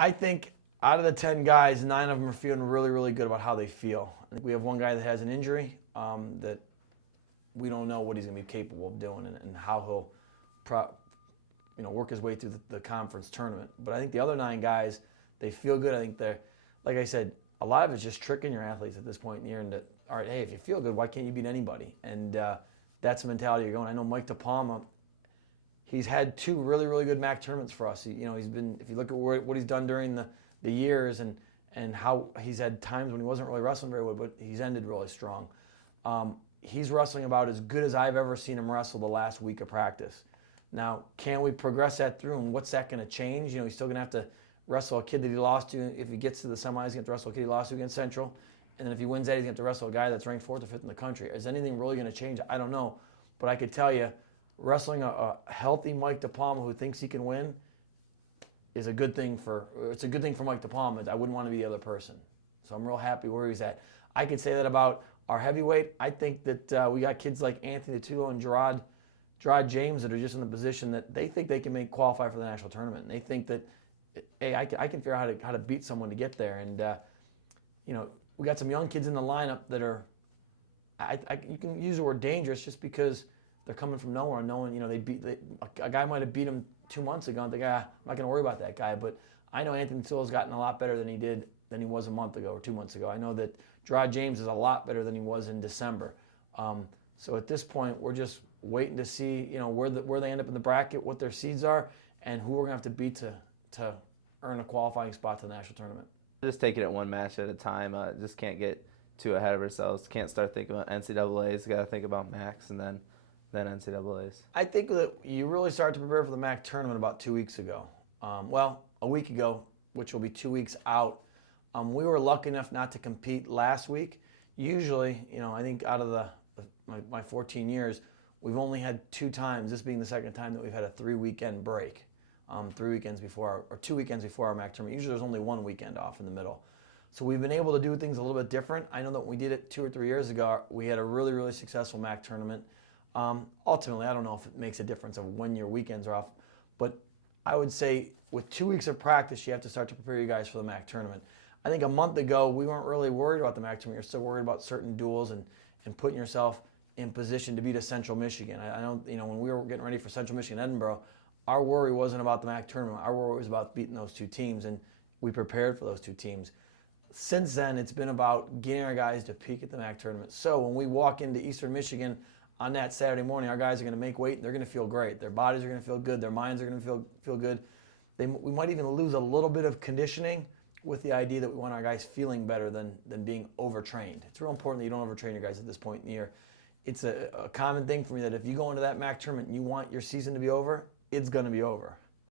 I think out of the 10 guys, 9 of them are feeling really, really good about how they feel. I think we have one guy that has an injury that we don't know what he's going to be capable of doing and how he'll work his way through the conference tournament. But I think the other 9 guys, they feel good. I think they're, like I said, a lot of it's just tricking your athletes at this point in the year. And all right, hey, if you feel good, why can't you beat anybody? And that's the mentality you're going. I know Mike DePalma, he's had 2 really, really good MAC tournaments for us. He's been, if you look at what he's done during the years and how he's had times when he wasn't really wrestling very well, but he's ended really strong. He's wrestling about as good as I've ever seen him wrestle the last week of practice. Now, can we progress that through, and what's that going to change? He's still going to have to wrestle a kid that he lost to. If he gets to the semis, he's going to have to wrestle a kid he lost to against Central. And then if he wins that, he's going to have to wrestle a guy that's ranked 4th or 5th in the country. Is anything really going to change? I don't know. But I could tell you, wrestling a healthy Mike DePalma who thinks he can win is a good thing for Mike DePalma. I wouldn't want to be the other person. So I'm real happy where he's at. I could say that about our heavyweight. I think that we got kids like Anthony Tulo and Gerard James that are just in the position that they think they can qualify for the national tournament. And they think that, hey, I can figure out how to beat someone to get there. And we got some young kids in the lineup that are, you can use the word dangerous just because they're coming from nowhere and knowing, a guy might have beat him 2 months ago and think, I'm not going to worry about that guy. But I know Anthony Tulo's gotten a lot better than he was a month ago or 2 months ago. I know that Gerard James is a lot better than he was in December. So at this point, we're just waiting to see, where they end up in the bracket, what their seeds are, and who we're going to have to beat to earn a qualifying spot to the national tournament. Just taking it one match at a time. Just can't get too ahead of ourselves. Can't start thinking about NCAAs. Got to think about MACs and then NCAAs. I think that you really started to prepare for the MAC tournament about 2 weeks ago. A week ago, which will be 2 weeks out. We were lucky enough not to compete last week. Usually, I think out of my 14 years, we've only had 2 times, this being the second time that we've had a 3-weekend break. 3 weekends before, or 2 weekends before our MAC tournament. Usually there's only 1 weekend off in the middle. So we've been able to do things a little bit different. I know that when we did it 2 or 3 years ago, we had a really, really successful MAC tournament. Ultimately, I don't know if it makes a difference of when your weekends are off, but I would say with 2 weeks of practice, you have to start to prepare you guys for the MAC tournament. I think a month ago, we weren't really worried about the MAC tournament. You're still worried about certain duels and putting yourself in position to beat a Central Michigan. I don't, when we were getting ready for Central Michigan, Edinburgh, our worry wasn't about the MAC tournament. Our worry was about beating those 2 teams, and we prepared for those 2 teams. Since then, it's been about getting our guys to peak at the MAC tournament. So when we walk into Eastern Michigan on that Saturday morning, our guys are going to make weight, and they're going to feel great. Their bodies are going to feel good. Their minds are going to feel good. We might even lose a little bit of conditioning with the idea that we want our guys feeling better than being overtrained. It's real important that you don't overtrain your guys at this point in the year. It's a common thing for me that if you go into that MAC tournament and you want your season to be over, it's going to be over.